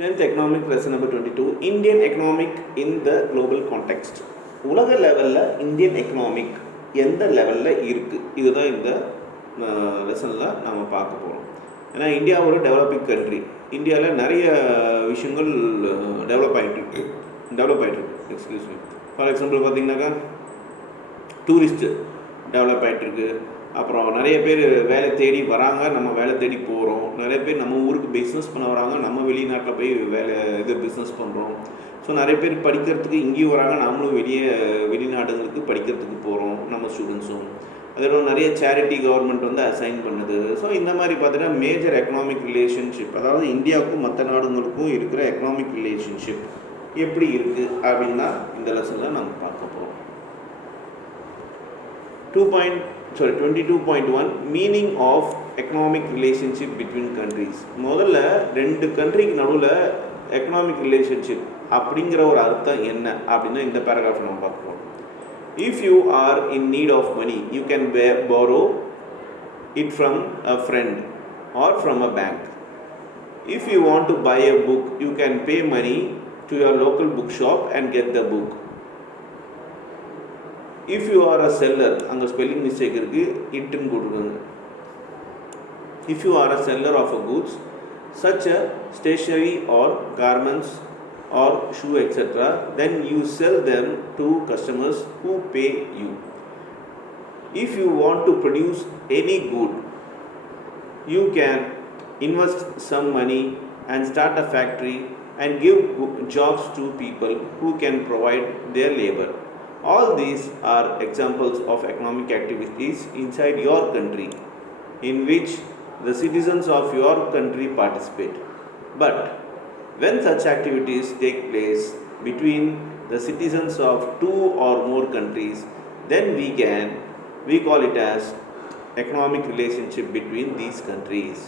10th economic lesson number 22, Indian economic in the global context. உலக லெவலில் Indian economic எந்த லெவலில் இருக்குது, இதுதான் இந்த லெசனில் நம்ம பார்க்க போகிறோம். ஏன்னா இந்தியா ஒரு டெவலப்பிங் கண்ட்ரி. இந்தியாவில் நிறைய விஷயங்கள் டெவலப் ஆகிட்டுருக்கு. Excuse me. ஃபார் எக்ஸாம்பிள் பார்த்திங்கனாக்கா டூரிஸ்ட்டு டெவலப் ஆகிட்டுருக்கு. அப்புறம் நிறைய பேர் வேலை தேடி வராங்க, நம்ம வேலை தேடி போகிறோம். நிறைய பேர் நம்ம ஊருக்கு பிஸ்னஸ் பண்ண வராங்க, நம்ம வெளிநாட்டில் போய் பிஸ்னஸ் பண்ணுறோம். ஸோ நிறைய பேர் படிக்கிறதுக்கு இங்கேயும் வராங்க, நாமளும் வெளிநாடுகளுக்கு படிக்கிறதுக்கு போகிறோம், நம்ம ஸ்டூடெண்ட்ஸும். அதோட நிறைய சேரிட்டி கவர்மெண்ட் வந்து அசைன் பண்ணுது. ஸோ இந்த மாதிரி பார்த்தீங்கன்னா மேஜர் எக்கனாமிக் ரிலேஷன்ஷிப், அதாவது இந்தியாவுக்கும் மற்ற நாடுகளுக்கும் இருக்கிற எக்கனாமிக் ரிலேஷன்ஷிப் எப்படி இருக்குது அப்படின்னா இந்த லெசனில் நம்ம பார்க்க போகிறோம். 22.1 meaning of economic relationship between countries. முதல்ல ரெண்டு கண்ட்ரிக்கு நடுவில் எக்கனாமிக் ரிலேஷன்ஷிப் அப்படிங்கிற ஒரு அர்த்தம் என்ன அப்படின்னா இந்த பேராகிராஃப் நம்ம பார்ப்போம். If you are in need of money you can borrow it from a friend or from a bank. If you want to buy a book you can pay money to your local bookshop and get the book. If you are a seller, அங்கே spelling mistake இருக்குது, இட்டுன்னு போட்டுருக்காங்க. If you are a seller of a goods such as stationery or garments or shoe etc., then you sell them to customers who pay you. If you want to produce any good, you can invest some money and start a factory and give jobs to people who can provide their labor. All these are examples of economic activities inside your country in which the citizens of your country participate. But when such activities take place between the citizens of two or more countries, then we call it as economic relationship between these countries.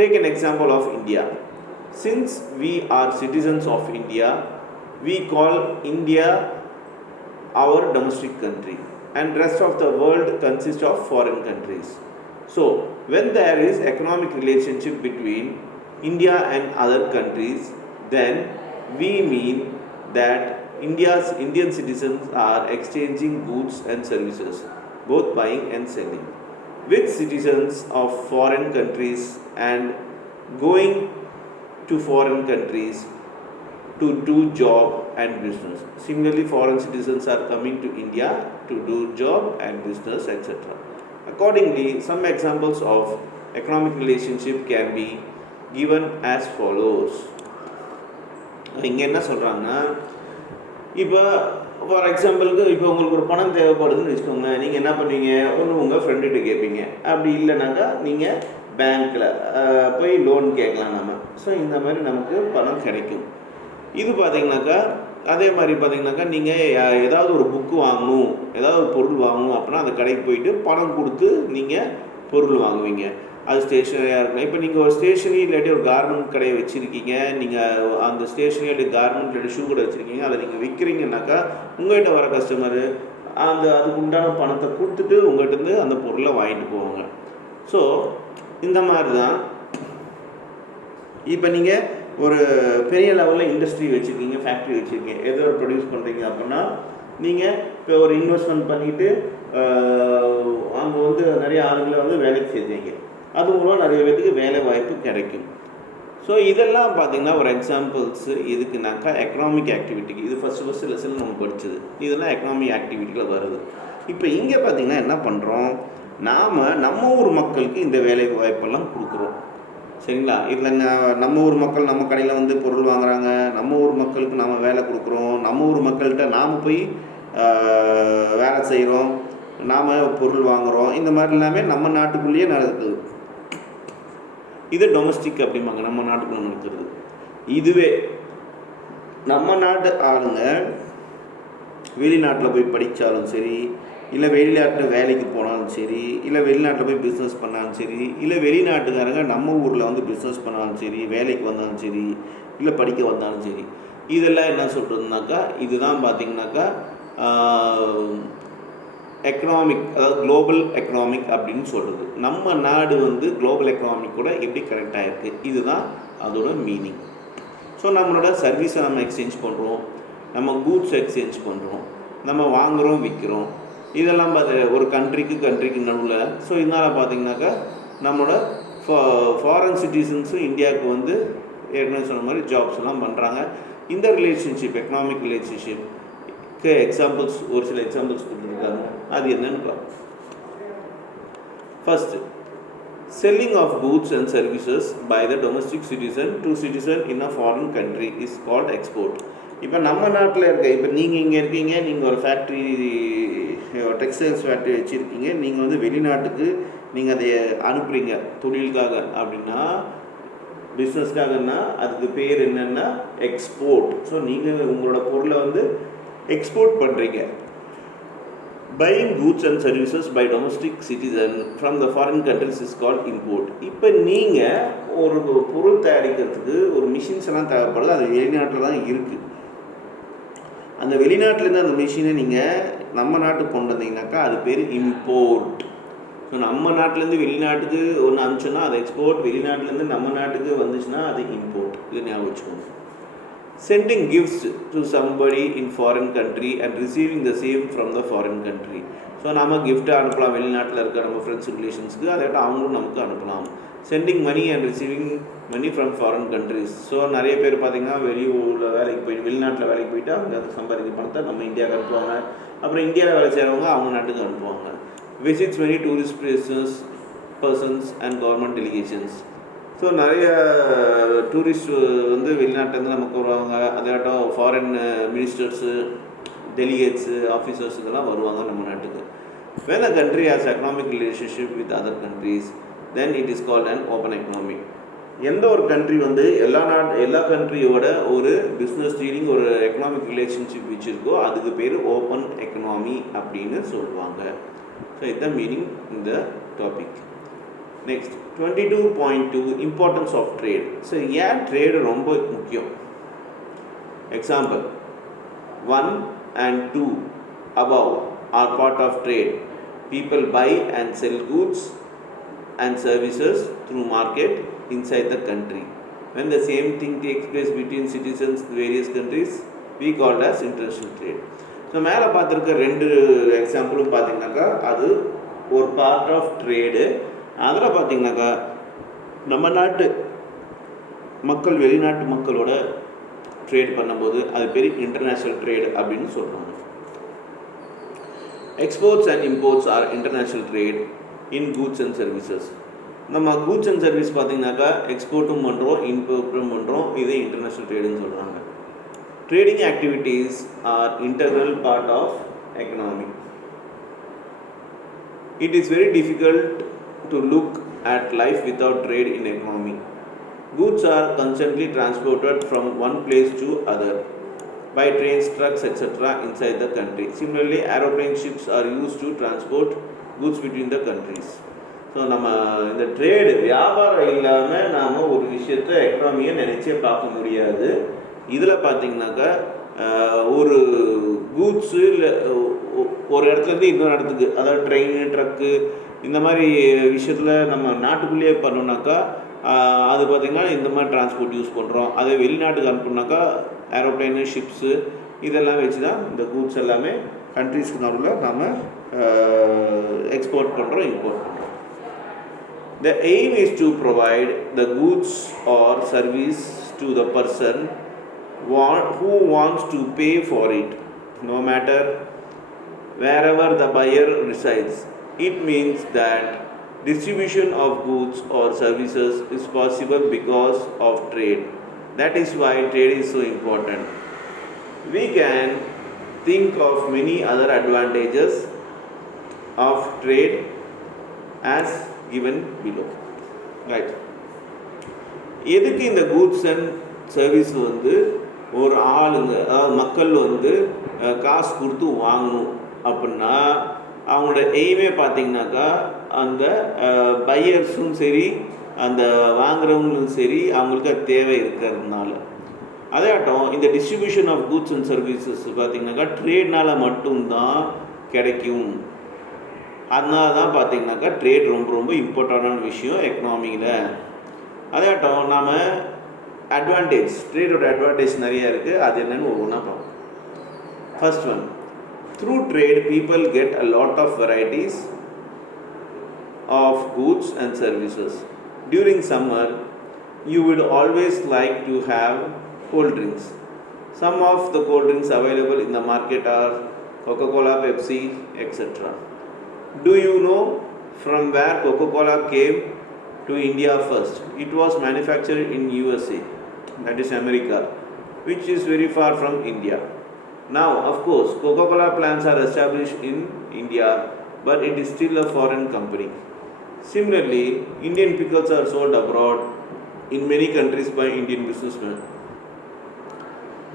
Take an example of India. Since we are citizens of India, we call India our domestic country and rest of the world consists of foreign countries. So when there is economic relationship between India and other countries, then we mean that Indian citizens are exchanging goods and services, both buying and selling, with citizens of foreign countries and going to foreign countries to do job and business. Similarly, foreign citizens are coming to India to do job and business etc. Accordingly, some examples of economic relationship can be given as follows. இங்கே என்ன சொல்கிறாங்கன்னா, இப்போ for எக்ஸாம்பிளுக்கு இப்போ உங்களுக்கு ஒரு பணம் தேவைப்படுதுன்னு வச்சுக்கோங்களேன். நீங்கள் என்ன பண்ணுவீங்க, ஒன்று உங்கள் ஃப்ரெண்டுகிட்ட கேட்பீங்க, அப்படி இல்லைனாக்கா நீங்கள் பேங்க்கில் போய் லோன் கேட்கலாம் நம்ம. ஸோ இந்த மாதிரி நமக்கு பணம் கிடைக்கும். இது பார்த்திங்கனாக்கா அதே மாதிரி பார்த்திங்கனாக்கா நீங்கள் ஏதாவது ஒரு புக்கு வாங்கணும், ஏதாவது ஒரு பொருள் வாங்கணும் அப்படின்னா அந்த கடைக்கு போயிட்டு பணம் கொடுத்து நீங்கள் பொருள் வாங்குவீங்க. அது ஸ்டேஷ்னரியாக இருக்கலாம். இப்போ நீங்கள் ஒரு ஸ்டேஷ்னரி இல்லாட்டி ஒரு கார்மெண்ட் கடையை வச்சுருக்கீங்க, நீங்கள் அந்த ஸ்டேஷ்னரி இல்லாட்டி கார்மெண்ட் இல்லாட்டி ஷூ கடை வச்சுருக்கீங்க, அதை நீங்கள் விற்கிறீங்கன்னாக்கா உங்கள்கிட்ட வர கஸ்டமரு அதுக்கு உண்டான பணத்தை கொடுத்துட்டு உங்கள்கிட்ட அந்த பொருளை வாங்கிட்டு போவாங்க. ஸோ இந்த மாதிரி தான் இப்போ நீங்கள் ஒரு பெரிய லெவலில் இண்டஸ்ட்ரி வச்சுருக்கீங்க, ஃபேக்ட்ரி வச்சுருக்கீங்க, ஏதோ ஒரு ப்ரொடியூஸ் பண்ணுறீங்க அப்படின்னா நீங்கள் இப்போ ஒரு இன்வெஸ்ட்மெண்ட் பண்ணிவிட்டு அங்கே வந்து நிறைய ஆளுங்களை வந்து வேலைக்கு சேர்த்தீங்க. அது மூலம் நிறைய பேருக்கு வேலை வாய்ப்பு கிடைக்கும். ஸோ இதெல்லாம் பார்த்திங்கன்னா ஒரு எக்ஸாம்பிள்ஸு எதுக்குனாக்கா எக்கனாமிக் ஆக்டிவிட்டிக்கு. இது ஃபஸ்ட்டு லெசன் நம்ம படித்தது. இதெல்லாம் எக்கனாமிக் ஆக்டிவிட்டியில் வருது. இப்போ இங்கே பார்த்திங்கன்னா என்ன பண்ணுறோம், நாம் நம்ம ஊர் மக்களுக்கு இந்த வேலை வாய்ப்பெல்லாம் கொடுக்குறோம். சரிங்களா? இதில் நம்ம ஊர் மக்கள் நம்ம கடையில் வந்து பொருள் வாங்குகிறாங்க, நம்ம ஊர் மக்களுக்கு நாம் வேலை கொடுக்குறோம், நம்ம ஊர் மக்கள்கிட்ட நாம் போய் வேலை செய்கிறோம், நாம் பொருள் வாங்குகிறோம். இந்த மாதிரி எல்லாமே நம்ம நாட்டுக்குள்ளேயே நடக்குது. இது டொமஸ்டிக் அப்படிம்பாங்க, நம்ம நாட்டுக்குள்ளே நடக்கிறது. இதுவே நம்ம நாட்டு ஆளுங்க வெளிநாட்டில் போய் படித்தாலும் சரி, இல்லை வெளிநாட்டில் வேலைக்கு போனாலும் சரி, இல்லை வெளிநாட்டில் போய் பிஸ்னஸ் பண்ணாலும் சரி, இல்லை வெளிநாட்டுக்காரங்க நம்ம ஊரில் வந்து பிஸ்னஸ் பண்ணாலும் சரி, வேலைக்கு வந்தாலும் சரி, இல்லை படிக்க வந்தாலும் சரி, இதெல்லாம் என்ன சொல்கிறதுனாக்கா இதுதான் பார்த்திங்கனாக்கா எக்கனாமிக், அதாவது குளோபல் எக்கனாமிக் அப்படின்னு சொல்கிறது. நம்ம நாடு வந்து குளோபல் எக்கனாமிக் கூட எப்படி கனெக்ட் ஆகிருக்கு, இதுதான் அதோட மீனிங். ஸோ நம்மளோட சர்வீஸை நம்ம எக்ஸ்சேஞ்ச் பண்ணுறோம், நம்ம கூட்ஸ் எக்ஸ்சேஞ்ச் பண்ணுறோம், நம்ம வாங்குகிறோம் விற்கிறோம். இதெல்லாம் ஒரு கண்ட்ரிக்கு நடுவில். ஸோ இதனால் பார்த்திங்கனாக்கா நம்மளோட ஃபாரின் சிட்டிசன்ஸும் இந்தியாவுக்கு வந்து ஏற்கனவே சொன்ன மாதிரி ஜாப்ஸ் எல்லாம் பண்ணுறாங்க. இந்த ரிலேஷன்ஷிப், எக்கனாமிக் ரிலேஷன்ஷிப்க்கு எக்ஸாம்பிள்ஸ், ஒரு சில எக்ஸாம்பிள்ஸ் கொடுத்துருக்காங்க. அது என்னன்னு பார்ப்போம். First, selling of goods and services by the domestic citizen to citizen in a foreign country is called export. இப்போ நம்ம நாட்டில் இருக்க, இப்போ நீங்கள் இங்கே இருக்கீங்க, நீங்கள் ஒரு ஃபேக்ட்ரி, டெக்ஸ்டைல்ஸ் ஃபேக்ட்ரி வச்சுருக்கீங்க, நீங்கள் வந்து வெளிநாட்டுக்கு நீங்கள் அதை அனுப்புகிறீங்க தொழிலுக்காக அப்படின்னா, பிஸ்னஸ்க்காகன்னா அதுக்கு பேர் என்னென்னா எக்ஸ்போர்ட். ஸோ நீங்கள் உங்களோட பொருளை வந்து எக்ஸ்போர்ட் பண்ணுறீங்க. Buying goods and services by domestic citizen from the foreign countries is called import. இப்போ நீங்கள் ஒரு பொருள் தயாரிக்கிறதுக்கு ஒரு மிஷின்ஸ் எல்லாம் தேவைப்படுது, அது வெளிநாட்டில் தான் இருக்குது. அந்த வெளிநாட்டிலேருந்து அந்த மிஷினை நீங்கள் நம்ம நாட்டுக்கு கொண்டு வந்தீங்கன்னாக்கா அது பேர் இம்போர்ட். ஸோ நம்ம நாட்டிலேருந்து வெளிநாட்டுக்கு ஒன்று அனுப்பிச்சோன்னா அது எக்ஸ்போர்ட், வெளிநாட்டிலேருந்து நம்ம நாட்டுக்கு வந்துச்சுன்னா அது இம்போர்ட். இது ஞாபகம் வச்சுக்கோங்க. Sending gifts to somebody in foreign country and receiving the same from the foreign country. So நம்ம கிஃப்ட்டை அனுப்பலாம் வெளிநாட்டில் இருக்க நம்ம ஃப்ரெண்ட்ஸ் ரிலேஷன்ஸ்க்கு, அதாட்ட அவங்களும் நமக்கு அனுப்பலாம். Sending money and receiving money from foreign countries. So நிறைய பேர் பார்த்திங்கன்னா வெளியூரில் வேலைக்கு போயிட்டு, வெளிநாட்டில் வேலைக்கு போயிட்டு அங்கே சம்பாதிக்க பணத்தை நம்ம இந்தியாவுக்கு அனுப்புவாங்க. அப்புறம் இந்தியாவில் வேலை செய்கிறவங்க அவங்க நாட்டுக்கு அனுப்புவாங்க. Visits many tourist places, persons and government delegations. So நிறைய டூரிஸ்ட் வந்து வெளிநாட்டிலேருந்து நமக்கு வருவாங்க. அதாட்டம் ஃபாரின் மினிஸ்டர்ஸு, டெலிகேட்ஸு, ஆஃபீஸர்ஸ் இதெல்லாம் வருவாங்க நம்ம நாட்டுக்கு. when a country has economic relationship with other countries, then it is called an open economy. எந்த ஒரு கண்ட்ரி வந்து எல்லா கண்ட்ரியோட ஒரு பிஸ்னஸ் டீலிங், ஒரு எக்கனாமிக் ரிலேஷன்ஷிப் வச்சுருக்கோ அதுக்கு பேர் ஓப்பன் எக்கனாமி அப்படின்னு சொல்லுவாங்க. ஸோ இதுதான் மீனிங் இந்த topic. Next 22.2 importance of trade. So ஏன் ட்ரேடு ரொம்ப முக்கியம்? Example 1 and 2 above are part of trade. People buy and sell goods and services through market inside the country. When the same thing takes place between citizens in various countries, we call it as international trade. So மேலே பார்த்துருக்க ரெண்டு எக்ஸாம்பிளும் பார்த்தீங்கன்னாக்கா அது ஒரு part of trade. அதில் பார்த்திங்கனாக்கா நம்ம நாட்டு மக்கள் வெளிநாட்டு மக்களோட ட்ரேட் பண்ணும்போது அது பேர் இன்டர்நேஷ்னல் ட்ரேட் அப்படின்னு சொல்கிறாங்க. Exports and imports are international trade in goods and services. நம்ம கூட்ஸ் அண்ட் சர்வீஸ் பார்த்திங்கனாக்கா எக்ஸ்போர்ட்டும் பண்ணுறோம், இம்போர்ட்டும் பண்ணுறோம். இது இன்டர்நேஷ்னல் ட்ரேடுன்னு சொல்கிறாங்க. Trading activities are integral part of economy. It is very difficult to look at life without trade in economy. Goods are constantly transported from one place to other by trains, trucks, etc. inside the country. Similarly, aeroplane ships are used to transport goods between the countries. So நம்ம இந்த trade வியாபாரம் இல்லாமல் நாம் ஒரு விஷயத்தை எக்கனாமியை நினச்சே பார்க்க முடியாது. இதில் பார்த்திங்கனாக்கா ஒரு கூட்ஸு இல்லை ஒரு இடத்துலேருந்து இன்னொரு இடத்துக்கு, அதாவது ட்ரெயின், ட்ரக்கு, இந்த மாதிரி விஷயத்தில் நம்ம நாட்டுக்குள்ளேயே பண்ணோம்னாக்கா அது பார்த்திங்கன்னா இந்த மாதிரி டிரான்ஸ்போர்ட் யூஸ் பண்ணுறோம். அதே வெளிநாட்டுக்கு அனுப்புனாக்கா ஏரோப்ளைனு, ஷிப்ஸு இதெல்லாம் வச்சு தான் இந்த கூட்ஸ் எல்லாமே கண்ட்ரீஸ்க்கு நடுவில் நம்ம எக்ஸ்போர்ட் பண்ணுறோம், இம்போர்ட் பண்ணுறோம். The aim is to provide the goods or service to the person who wants to pay for it, no matter wherever the buyer resides. It means that distribution of goods or services is possible because of trade. That is why trade is so important. We can think of many other advantages of trade as given below. Right. எதுக்கு இந்த goods and service வந்து ஒரு ஆளுங்க, அதாவது மக்கள் வந்து காசு கொடுத்து வாங்கணும் அப்படின்னா அவங்களோட எய்மே பார்த்திங்கனாக்கா அந்த பையர்ஸும் சரி அந்த வாங்குறவங்களும் சரி அவங்களுக்கு அது தேவை இருக்கிறதுனால. அதாட்டம் இந்த distribution of goods and services பார்த்திங்கனாக்கா ட்ரேட்னால் மட்டும்தான் கிடைக்கும். அதனால தான் பார்த்திங்கனாக்கா ட்ரேட் ரொம்ப ரொம்ப இம்பார்ட்டண்டான விஷயம் எக்கனாமியில். அதாட்டம் நாம் அட்வான்டேஜ், ட்ரேடோட அட்வான்டேஜ் நிறையா இருக்குது. அது என்னென்னு ஒவ்வொன்றா பார்ப்போம். First one, through trade people get a lot of varieties of goods and services. During summer you would always like to have cold drinks. Some of the cold drinks available in the market are Coca-Cola, Pepsi, etc. Do you know from where Coca-Cola came to India first? It was manufactured in USA, that is America, which is very far from India. Now, of course, Coca-Cola plants are established in India, but it is still a foreign company. Similarly, Indian pickles are sold abroad in many countries by Indian businessmen.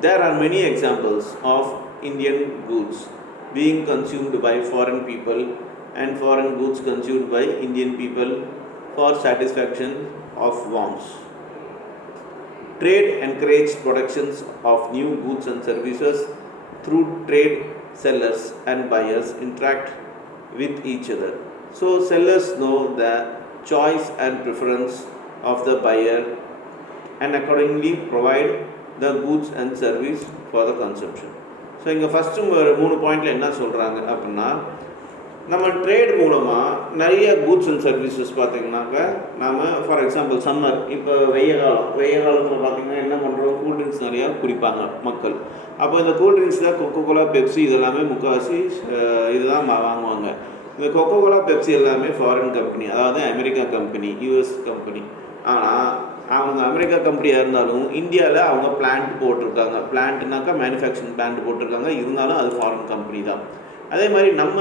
There are many examples of Indian goods being consumed by foreign people and foreign goods consumed by Indian people for satisfaction of wants. Trade encourages productions of new goods and services. Through trade, sellers and buyers interact with each other. So sellers know the choice and preference of the buyer and accordingly provide the goods and service for the consumption. So இங்கே first 3 பாயிண்டில் என்ன சொல்கிறாங்க அப்படின்னா, நம்ம trade மூலமாக நிறைய goods and services பார்த்திங்கனாக்கா நம்ம ஃபார் எக்ஸாம்பிள் சம்மர், இப்போ வெய்ய காலத்தில் பார்த்திங்கன்னா என்ன பண்ணுறோம், கூல்ட்ரிங்க்ஸ் நிறையா குடிப்பாங்க மக்கள். அப்போ இந்த கூல்ட்ரிங்க்ஸில் கொக்கோகோலா, பெப்சி இதெல்லாமே முக்கால்வாசி இதுதான் வாங்குவாங்க. இந்த கொக்கோகோலா, பெப்சி எல்லாமே ஃபாரின் கம்பெனி, அதாவது அமெரிக்கா கம்பெனி, யூஎஸ் கம்பெனி. ஆனால் அவங்க அமெரிக்கா கம்பெனியாக இருந்தாலும் இந்தியாவில் அவங்க பிளான்ட் போட்டிருக்காங்க. பிளான்ட்னாக்கா மேனுஃபேக்சரிங் பிளான்ட் போட்டிருக்காங்க, இருந்தாலும் அது ஃபாரின் கம்பெனி தான். அதே மாதிரி நம்ம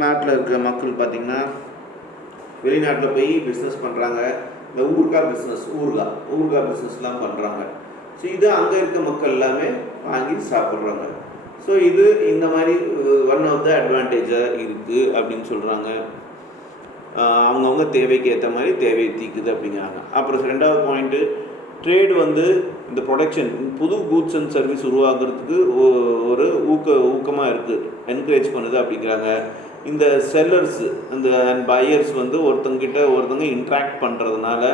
நாட்டில் இருக்கிற மக்கள் பார்த்திங்கன்னா வெளிநாட்டில் போய் பிஸ்னஸ் பண்ணுறாங்க. இந்த ஊறுகாய் பிஸ்னஸ்லாம் பண்ணுறாங்க. ஸோ இது அங்கே இருக்க மக்கள் எல்லாமே வாங்கி சாப்பிட்றாங்க. ஸோ இது இந்த மாதிரி ஒன் ஆஃப் த அட்வான்டேஜாக இருக்குது அப்படின்னு சொல்கிறாங்க. அவங்கவுங்க தேவைக்கு ஏற்ற மாதிரி தேவையை தீக்குது அப்படிங்கிறாங்க. அப்புறம் 2வது பாயிண்ட்டு, ட்ரேடு இந்த ப்ரொடக்ஷன் புது கூட்ஸ் அண்ட் சர்வீஸ் உருவாக்குறதுக்கு ஒரு ஊக்கமாக இருக்குது, என்கரேஜ் பண்ணுது அப்படிங்கிறாங்க. இந்த செல்லர்ஸு அண்ட் பையர்ஸ் ஒருத்தங்க இன்ட்ராக்ட் பண்ணுறதுனால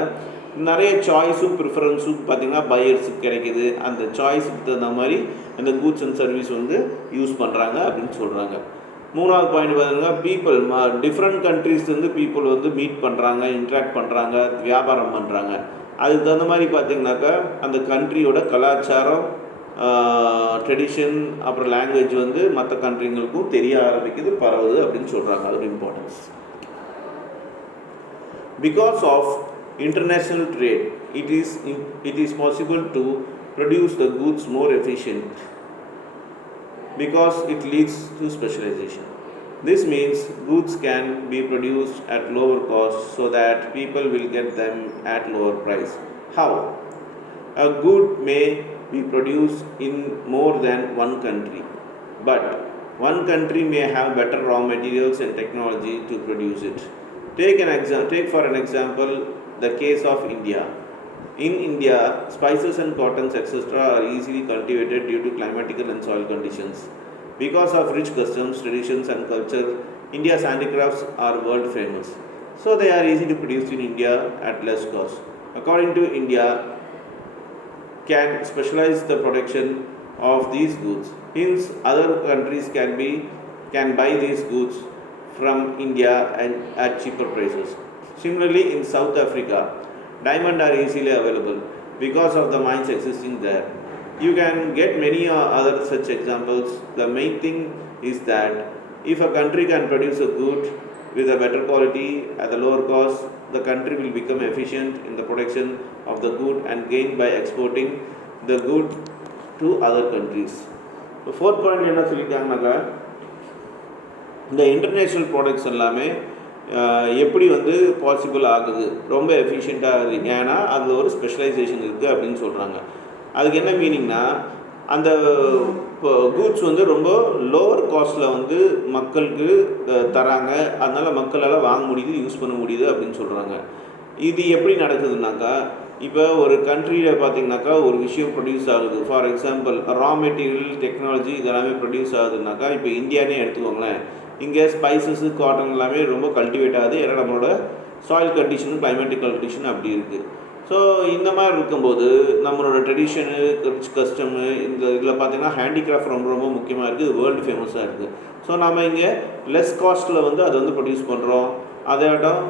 நிறைய சாய்ஸும் ப்ரிஃபரன்ஸும் பார்த்திங்கன்னா பையர்ஸுக்கு கிடைக்கிது. அந்த சாய்ஸுக்கு தகுந்த மாதிரி அந்த கூட்ஸ் அண்ட் சர்வீஸ் யூஸ் பண்ணுறாங்க அப்படின்னு சொல்கிறாங்க. 3வது பாயிண்ட் பார்த்திங்கன்னா, பீப்புள் டிஃப்ரெண்ட் கண்ட்ரீஸ்லேருந்து பீப்புள் மீட் பண்ணுறாங்க, இன்ட்ராக்ட் பண்ணுறாங்க, வியாபாரம் பண்ணுறாங்க. அதுக்கு தகுந்த மாதிரி பார்த்திங்கனாக்கா அந்த கண்ட்ரியோட கலாச்சாரம், ட்ரெடிஷன், அப்புறம் லாங்குவேஜ் மற்ற கண்ட்ரிங்களுக்கும் தெரிய ஆரம்பிக்குது, பரவுது அப்படின்னு சொல்கிறாங்க. அதோட importance. Because of international trade, it is possible to produce the goods more efficient because it leads to specialization. This means goods can be produced at lower cost so that people will get them at lower price. How? A good may be produced in more than one country, but one country may have better raw materials and technology to produce it. Take for an example the case of India. In India, spices and cottons etc. are easily cultivated due to climatical and soil conditions. Because of rich customs, traditions and culture, India's handicrafts are world famous. So they are easy to produce in India at less cost. According to India, can specialize the production of these goods. Hence, other countries can buy these goods from India and at cheaper prices. Similarly, in South Africa, diamonds are easily available because of the mines existing there. You can get many other such examples. The main thing is that if a country can produce a good with a better quality at a lower cost, the country will become efficient in the production of the good and gain by exporting the good to other countries. So, 4th point என்ன சொல்லிட்டாங்கனாக்கா, இந்த international products எல்லாமே எப்படி possible ஆகுது, ரொம்ப எஃபிஷியண்ட்டாக ஆகுது. ஏன்னா அதில் ஒரு ஸ்பெஷலைசேஷன் இருக்குது அப்படின்னு சொல்கிறாங்க. அதுக்கு என்ன மீனிங்னா, அந்த கூட்ஸ் ரொம்ப லோவர் காஸ்ட்டில் மக்களுக்கு தராங்க, அதனால் மக்களால் வாங்க முடியுது, யூஸ் பண்ண முடியுது அப்படின்னு சொல்கிறாங்க. இது எப்படி நடக்குதுனாக்கா, இப்போ ஒரு கண்ட்ரியில் பார்த்திங்கனாக்கா ஒரு விஷயம் ப்ரொடியூஸ் ஆகுது. For example raw material, technology இதெல்லாமே ப்ரொடியூஸ் ஆகுதுனாக்கா, இப்போ இந்தியானே எடுத்துக்கோங்களேன். இங்கே ஸ்பைசஸு, காட்டன் எல்லாமே ரொம்ப கல்டிவேட் ஆகுது. ஏன்னா நம்மளோட சாயில் கண்டிஷனும் கிளைமேட்டிக் கண்டிஷன் அப்படி இருக்குது. ஸோ இந்த மாதிரி இருக்கும்போது நம்மளோட ட்ரெடிஷனு கஸ்டமு இந்த இதில் பார்த்திங்கன்னா ஹேண்டிகிராஃப்ட் ரொம்ப ரொம்ப முக்கியமாக இருக்குது, வேர்ல்டு ஃபேமஸாக இருக்குது. ஸோ நம்ம இங்கே லெஸ் காஸ்ட்டில் வந்து அதை வந்து ப்ரொடியூஸ் பண்ணுறோம், அதாட்டம்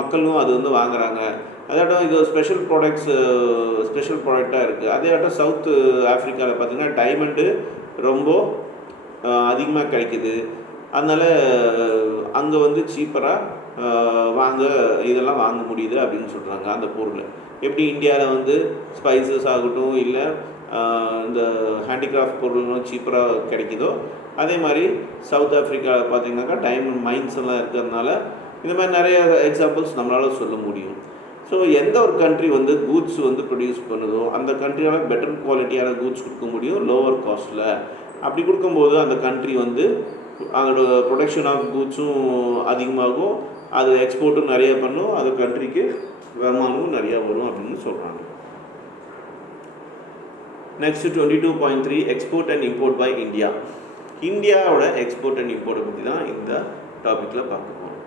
மக்களும் அது வந்து வாங்குகிறாங்க. அதாட்டம் இது ஸ்பெஷல் ப்ராடக்டாக இருக்குது. அதேயாட்டம் சவுத்து ஆஃப்ரிக்காவில் பார்த்திங்கன்னா டைமண்டு ரொம்ப அதிகமாக கிடைக்குது. அதனால் அங்கே வந்து சீப்பராக இதெல்லாம் வாங்க முடியுது அப்படின்னு சொல்கிறாங்க அந்த பொருள். எப்படி இந்தியாவில் வந்து ஸ்பைசஸ் ஆகட்டும் இல்லை இந்த ஹேண்டிகிராஃப்ட் பொருள்களும் சீப்பராக கிடைக்குதோ, அதே மாதிரி சவுத் ஆஃப்ரிக்காவில் பார்த்திங்கனாக்கா டைமண்ட் மைன்ஸ் எல்லாம் இருக்கிறதுனால இந்த மாதிரி நிறைய எக்ஸாம்பிள்ஸ் நம்மளால் சொல்ல முடியும். ஸோ எந்த ஒரு கண்ட்ரி வந்து கூட்ஸ் வந்து ப்ரொடியூஸ் பண்ணுதோ அந்த கண்ட்ரியால் பெட்டர் குவாலிட்டியான கூட்ஸ் கொடுக்க முடியும் லோவர் காஸ்ட்டில். அப்படி கொடுக்கும்போது அந்த கண்ட்ரி வந்து அதோட ப்ரொடக்ஷன் ஆஃப் கூட்ஸும் அதிகமாகும், அது எக்ஸ்போர்ட்டும் நிறைய பண்ணும், அது கண்ட்ரிக்கு வருமானமும் நிறையா வரும் அப்படின்னு சொல்கிறாங்க. Next 22.3 export and import by India. இந்தியாவோட எக்ஸ்போர்ட் அண்ட் இம்போர்ட்டை பற்றி தான் இந்த டாப்பிக்கில் பார்க்க போகிறோம்.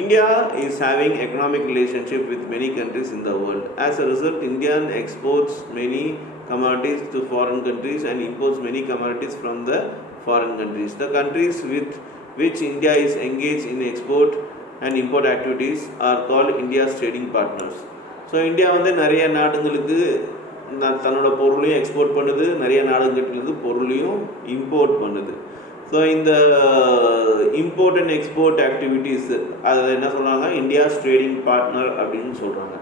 India is having economic relationship with many countries in the world. As a result, India exports many commodities to foreign countries and imports many commodities from the foreign countries. The countries with which India is engaged in export and import activities are called India's trading partners. So India வந்து நிறைய நாடுகளுக்கு தன்னோட பொருளையும் export பண்ணுது, நிறைய நாடுகளிலிருந்து பொருளையும் import பண்ணுது. ஸோ இந்த இம்போர்ட் அண்ட் எக்ஸ்போர்ட் ஆக்டிவிட்டீஸ் அதை என்ன சொல்கிறாங்க, இந்தியாஸ் ட்ரேடிங் பார்ட்னர் அப்படின்னு சொல்கிறாங்க.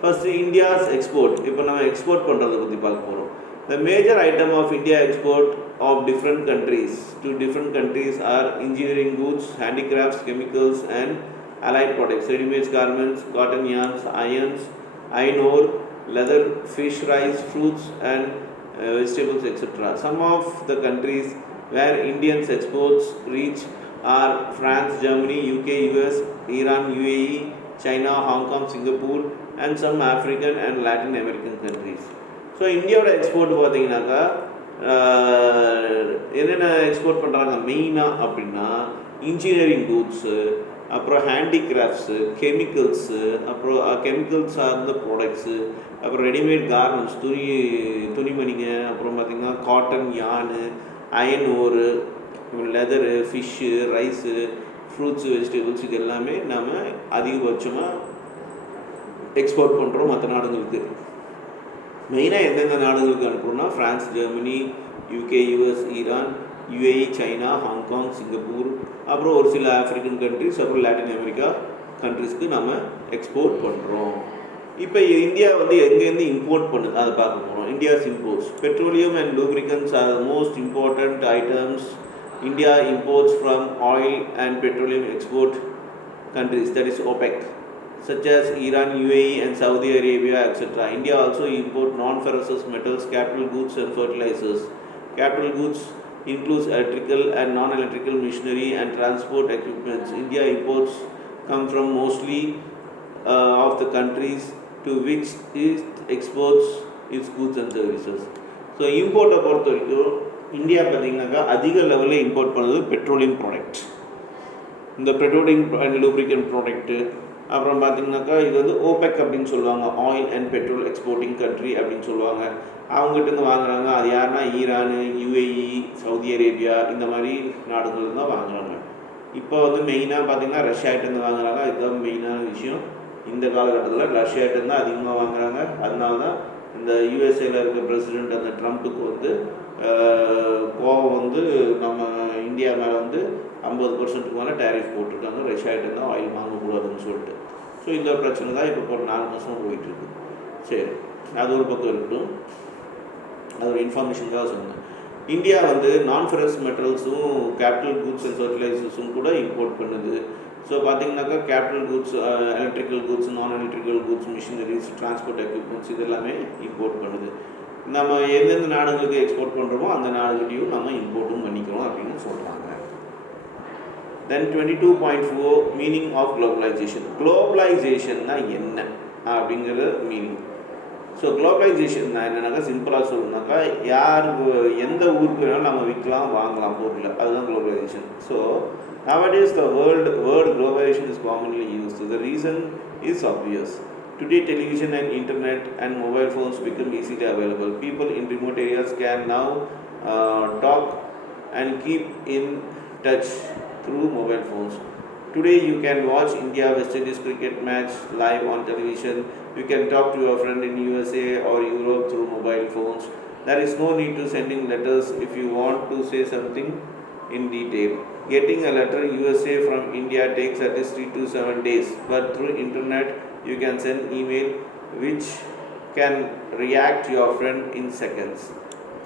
First India's export. இப்போ நம்ம எக்ஸ்போர்ட் பண்ணுறதை பற்றி பார்க்க போகிறோம். The major item of India export of different countries to different countries are engineering goods, handicrafts, chemicals and allied products, ready-made garments, cotton yarns, irons, iron ore, leather, fish, rice, fruits and vegetables, etc. Some of the countries where Indians exports reach are France, Germany, UK, US, Iran, UAE, China, Hong Kong, Singapore and some African and Latin American countries. So இந்தியாவோட export பார்த்தீங்கன்னாக்கா என்னென்ன export பண்ணுறாங்க மெயினாக அப்படின்னா engineering goods, அப்புறம் ஹேண்டிகிராஃப்ட்ஸு, chemicals, அப்புறம் chemicals சார்ந்த products, அப்புறம் ரெடிமேட் கார்மெண்ட்ஸ் துணிமணிங்க, அப்புறம் பார்த்திங்கன்னா காட்டன் யானு, அயன் ஓரு, leather, fish, rice, fruits, vegetables இது எல்லாமே நாம் அதிகபட்சமாக எக்ஸ்போர்ட் பண்ணுறோம் மற்ற நாடுகளுக்கு. மெயினாக எந்தெந்த நாடுகளுக்கு அனுப்புகிறோம்னா France, Germany, UK, US, Iran, UAE, China, Hong Kong, Singapore, அப்புறம் ஒரு சில ஆஃப்ரிக்கன் கண்ட்ரிஸ், அப்புறம் லாட்டின் அமெரிக்கா கண்ட்ரிஸ்க்கு நம்ம எக்ஸ்போர்ட் பண்ணுறோம். இப்போ இந்தியா வந்து எங்கேருந்து இம்போர்ட் பண்ணுது அதை பார்க்க போகிறோம். India's imports. Petroleum and lubricants are most important items India imports from oil and petroleum export countries, that is OPEC, such as Iran, UAE and Saudi Arabia, etc. India also import non-ferrous metals, capital goods and fertilizers. Capital goods includes electrical and non-electrical machinery and transport equipments. India imports come from mostly of the countries to which it exports its goods and services. So import பொறுத்த வரைக்கும் India பார்த்திங்கனாக்கா அதிக லெவலில் import பண்ணுறது petroleum product. இந்த petroleum and lubricant product, அப்புறம் பார்த்திங்கனாக்கா இது வந்து ஓபெக் அப்படின்னு சொல்லுவாங்க, oil and petrol exporting country அப்படின்னு சொல்லுவாங்க. அவங்ககிட்டருந்து வாங்குறாங்க. அது யாருன்னா ஈரானு, யுஏஇ, சவுதி அரேபியா இந்த மாதிரி நாடுகள் தான் வாங்குறாங்க. இப்போ வந்து மெயினாக பார்த்திங்கன்னா ரஷ்யாகிட்டேருந்து வாங்குறாங்க. இதுதான் மெயினான விஷயம். இந்த காலகட்டத்தில் ரஷ்யாகிட்டேருந்து தான் அதிகமாக வாங்குறாங்க. அதனால தான் இந்த யூஎஸ்ஏல இருக்க பிரசிடெண்ட் அந்த ட்ரம்ப்புக்கு வந்து கோவம் வந்து நம்ம இந்தியா மேலே வந்து 50% மேலே டேரிஃப் போட்டிருக்காங்க, ரஷ்யாகிட்டேருந்து தான் ஆயில் வாங்கக்கூடாதுன்னு சொல்லிட்டு. ஸோ இந்த பிரச்சனை தான் இப்போ ஒரு 4 மாதம் போயிட்டுருக்கு. சரி, அது ஒரு பக்கம் இருக்கட்டும். அது ஒரு இன்ஃபர்மேஷன் தான் சொன்னேன். இந்தியா வந்து நான் ஃபெரஸ் மெட்டல்ஸும் கேபிட்டல் கூட்ஸ் அண்ட் ஃபர்டிலைசர்ஸும் கூட இம்போர்ட் பண்ணுது. ஸோ பார்த்திங்கனாக்கா கேபிட்டல் கூட்ஸ், எலக்ட்ரிக்கல் கூட்ஸ், நான் electrical goods, machineries, transport equipments இது எல்லாமே இம்போர்ட் பண்ணுது. நம்ம எந்தெந்த நாடுகளுக்கு எக்ஸ்போர்ட் பண்ணுறோமோ அந்த நாடுகளையும் நம்ம இம்போர்ட்டும் பண்ணிக்கிறோம் அப்படின்னு சொல்கிறாங்க. தென் 22.4 மீனிங் ஆஃப் குளோபலைசேஷன். குளோபலைசேஷன்னா என்ன அப்படிங்கிற மீனிங். ஸோ குளோபலைசேஷன் என்னன்னாக்கா சிம்பிளாக சொல்லணுன்னாக்கா யாருக்கு எந்த ஊருக்கு வேணாலும் நம்ம விற்கலாம், வாங்கலாம் பொருள், அதுதான் globalisation. So nowadays the word globalization is commonly used. The reason is obvious. Today, television and internet and mobile phones become easily available. People in remote areas can now talk and keep in touch through mobile phones. Today, you can watch India West Indies cricket match live on television. You can talk to your friend in USA or Europe through mobile phones. There is no need to sending letters if you want to say something in detail. Getting a letter USA from India takes at least 3 to 7 days, but through internet you can send email which can react to your friend in seconds.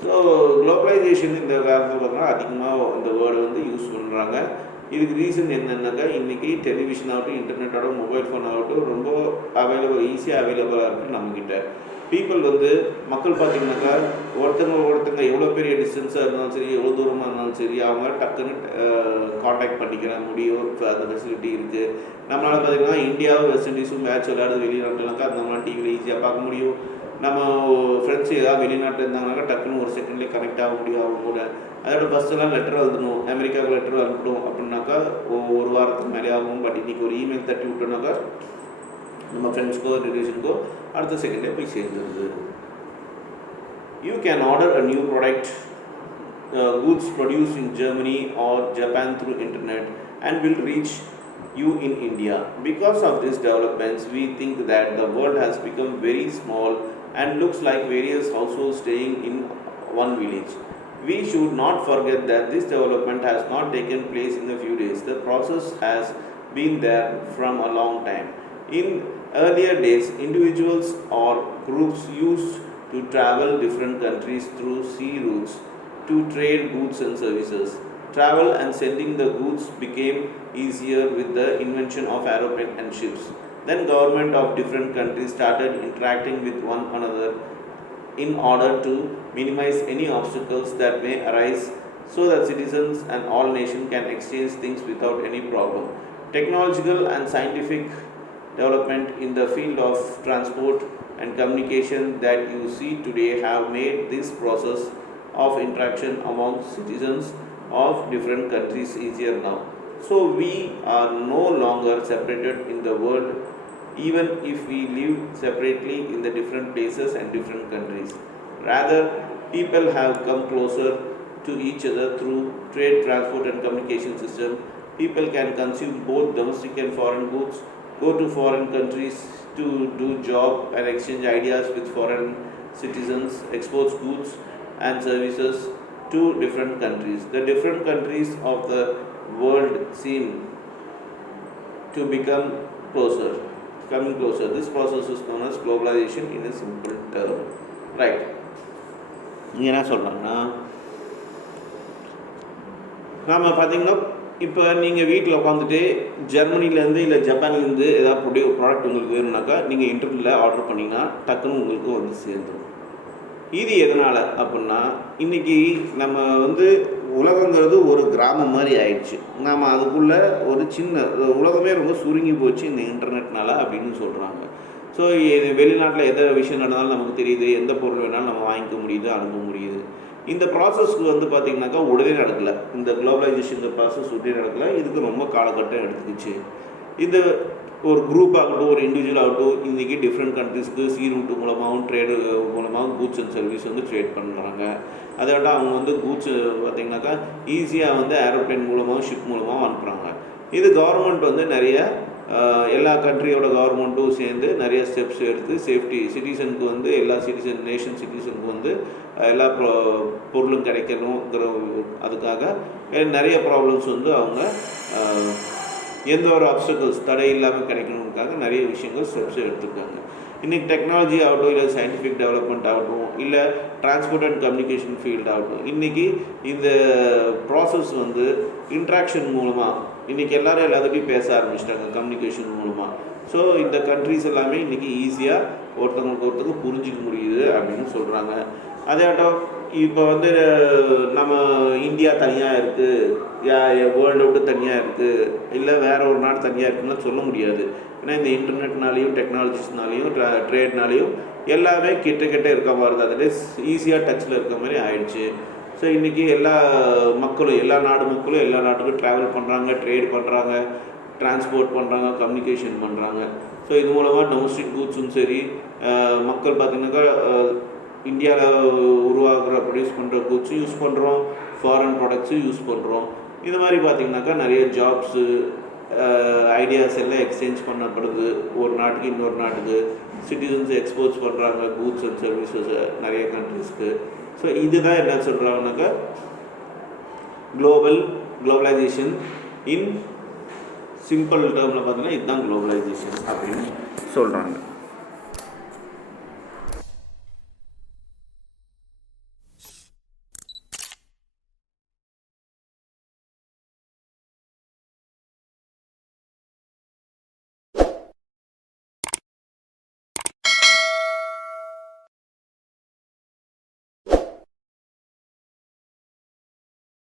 So globalisation இந்த காலத்தில் பார்த்தோன்னா அதிகமாக இந்த word வந்து use பண்ணுறாங்க. இதுக்கு reason என்னென்னாக்கா இன்றைக்கி television ஆகட்டும், இன்டர்நெட்டோட மொபைல் ஃபோன் ஆகட்டும் ரொம்ப ஈஸியாக அவைலபிளாக இருக்குது நம்மக்கிட்ட. பீப்புள் வந்து மக்கள் பார்த்திங்கனாக்கா ஒருத்தங்க எவ்வளோ பெரிய டிஸ்டன்ஸாக இருந்தாலும் சரி, எவ்வளோ தூரமாக இருந்தாலும் சரி, அவங்க டக்குன்னு காண்டாக்ட் பண்ணிக்கிற முடியும். இப்போ அந்த ஃபெசிலிட்டி இருக்குது. நம்மளால் பார்த்திங்கன்னா இந்தியாவும் வெஸ்ட் இண்டீஸும் மேட்ச் விளையாடுது வெளிநாட்டுனாக்கா அந்த மாதிரி டிவியில் ஈஸியாக பார்க்க முடியும். நம்ம ஃப்ரெண்ட்ஸ் ஏதாவது வெளிநாட்டில் இருந்தாங்கனாக்கா டக்குன்னு ஒரு செகண்ட்லேயே கனெக்ட் ஆக முடியும் அவங்க கூட. அதோட ஃபஸ்ட்டெல்லாம் லெட்டர் எழுதணும், அமெரிக்காவுக்கு லெட்டர் அனுப்பணும் அப்படின்னாக்கா ஒரு வாரத்துக்கு மேலே ஆகும். பட் இன்றைக்கி ஒரு இமெயில் தட்டி விட்டோம்னாக்கா நம்ம ஃப்ரெண்ட்ஸ்க்கோ ரிலேஷனுக்கோ அடுத்த செகண்டே போய் சேர்ந்துருது. You can order a new product goods produced in Germany or Japan through internet and will reach you in India. Because of these developments, we think that the world has become very small and looks like various households staying in one village. We should not forget that this development has not taken place in a few days. The process has been there from a long time. In earlier days, individuals or groups used to travel different countries through sea routes to trade goods and services. Travel and sending the goods became easier with the invention of aeroplane and ships. Then government of different countries started interacting with one another in order to minimize any obstacles that may arise so that citizens and all nations can exchange things without any problem. Technological and scientific development in the field of transport and communication that you see today have made this process of interaction among citizens of different countries easier now. So we are no longer separated in the world, even if we live separately in the different places and different countries. Rather, people have come closer to each other through trade, transport and communication system. People can consume both domestic and foreign goods, go to foreign countries to do job and exchange ideas with foreign citizens, export goods and services to different countries. The different countries of the world seem to become coming closer. This process is known as globalization in a simple term. Right. இங்கே என்ன சொல்கிறாங்கன்னா, நாம் பார்த்திங்கன்னா இப்போ நீங்கள் வீட்டில் உட்காந்துட்டு ஜெர்மனிலேருந்து இல்லை ஜப்பான்லேருந்து ஏதாவது ப்ராடக்ட் உங்களுக்கு வேணும்னாக்கா நீங்கள் இன்டர்நெட்டில் ஆர்டர் பண்ணிங்கன்னா டக்குன்னு உங்களுக்கு வந்து சேர்ந்துடும். இது எதனால் அப்படின்னா, இன்றைக்கி நம்ம வந்து உலகங்கிறது ஒரு கிராமம் மாதிரி ஆயிடுச்சு. நாம் அதுக்குள்ளே ஒரு சின்ன உலகமே ரொம்ப சுருங்கி போச்சு இந்த இன்டர்நெட்னால அப்படின்னு சொல்கிறாங்க. ஸோ வெளிநாட்டில் எந்த விஷயம் நடந்தாலும் நமக்கு தெரியுது, எந்த பொருள் வேணாலும் நம்ம வாங்கிக்க முடியுது, அனுப்ப முடியுது. இந்த ப்ராசஸ்க்கு வந்து பார்த்திங்கனாக்கா உடனே நடக்கலை. இந்த குளோபலைசேஷன் ப்ராசஸ் உடனே நடக்கலை. இதுக்கு ரொம்ப காலகட்டம் எடுத்துக்கிச்சு. இது ஒரு குரூப் ஆகட்டும், ஒரு இண்டிவிஜுவல் ஆகட்டும், இன்றைக்கி டிஃப்ரெண்ட் கண்ட்ரிஸ்க்கு சீ ரூட்டு மூலமாகவும் ட்ரேடு மூலமாகவும் கூட்ஸ் அண்ட் சர்வீஸ் வந்து ட்ரேட் பண்ணுறாங்க. அதை விட அவங்க வந்து கூட்ஸ் பார்த்திங்கனாக்கா ஈஸியாக வந்து ஏரோப்ளேன் மூலமாகவும் ஷிப் மூலமாகவும் அனுப்புகிறாங்க. இது கவர்மெண்ட் வந்து நிறைய எல்லா கண்ட்ரியோட கவர்மெண்ட்டும் சேர்ந்து நிறைய ஸ்டெப்ஸ் எடுத்து சேஃப்டி சிட்டிசனுக்கு வந்து எல்லா நேஷன் சிட்டிசனுக்கு வந்து எல்லா பொருளும் கிடைக்கணுங்கிற அதுக்காக நிறைய ப்ராப்ளம்ஸ் வந்து அவங்க எந்த ஒரு அப்டக்கிள்ஸ் தடை இல்லாமல் கிடைக்கணுங்கிறதுக்காக நிறைய விஷயங்கள் ஸ்டெப்ஸ் எடுத்துருக்காங்க. இன்றைக்கி டெக்னாலஜி ஆகட்டும், இல்லை சயின்டிஃபிக் டெவலப்மெண்ட் ஆகட்டும், இல்லை டிரான்ஸ்போர்ட் அண்ட் கம்யூனிகேஷன் ஃபீல்டு ஆகட்டும், இன்றைக்கி இந்த ப்ராசஸ் வந்து இன்ட்ராக்ஷன் மூலமாக இன்றைக்கி எல்லோரும் எல்லாத்துட்டையும் பேச ஆரம்பிச்சிட்டாங்க கம்யூனிகேஷன் மூலமாக. ஸோ இந்த கண்ட்ரிஸ் எல்லாமே இன்றைக்கி ஈஸியாக ஒருத்தவங்களுக்கு புரிஞ்சிக்க முடியுது அப்படின்னு சொல்கிறாங்க. அதேட்டம் இப்போ வந்து நம்ம இந்தியா தனியாக இருக்குது, வேர்ல்டை விட்டு தனியாக இருக்குது, இல்லை வேறு ஒரு நாடு தனியாக இருக்குன்னு சொல்ல முடியாது. ஏன்னா இந்த இன்டர்நெட்னாலேயும் டெக்னாலஜிஸ்னாலேயும் ட்ரேட்னாலேயும் எல்லாமே கிட்ட இருக்க மாதிரி தான், அதில் ஈஸியாக டச்சில் இருக்க மாதிரி ஆயிடுச்சு. ஸோ இன்றைக்கி எல்லா மக்களும் எல்லா நாட்டு மக்களும் எல்லா நாட்டுக்கும் ட்ராவல் பண்ணுறாங்க, ட்ரேட் பண்ணுறாங்க. டிரான்ஸ்போர்ட் பண்ணுறாங்க, கம்யூனிகேஷன் பண்ணுறாங்க. ஸோ இது மூலமாக டொமஸ்டிக் கூட்ஸும் சரி, மக்கள் பார்த்திங்கனாக்கா இந்தியாவில் உருவாக்குற ப்ரொடியூஸ் பண்ணுற கூட்ஸும் யூஸ் பண்ணுறோம், ஃபாரின் ப்ராடக்ட்ஸும் யூஸ் பண்ணுறோம். இது மாதிரி பார்த்திங்கனாக்கா நிறைய ஜாப்ஸு, ஐடியாஸ் எல்லாம் எக்ஸ்சேஞ்ச் பண்ணப்படுது ஒரு நாட்டுக்கு இன்னொரு நாட்டுக்கு. சிட்டிசன்ஸ் எக்ஸ்போர்ட்ஸ் பண்ணுறாங்க கூட்ஸ் அண்ட் சர்வீசஸ் நிறைய கண்ட்ரீஸ்க்கு. ஸோ இதுதான் என்ன சொல்கிறாங்கனாக்கா குளோபலைசேஷன். இன் சிம்பிள் டேர்மில் பார்த்தீங்கன்னா இதுதான் குளோபலைசேஷன் அப்படின்னு சொல்கிறாங்க.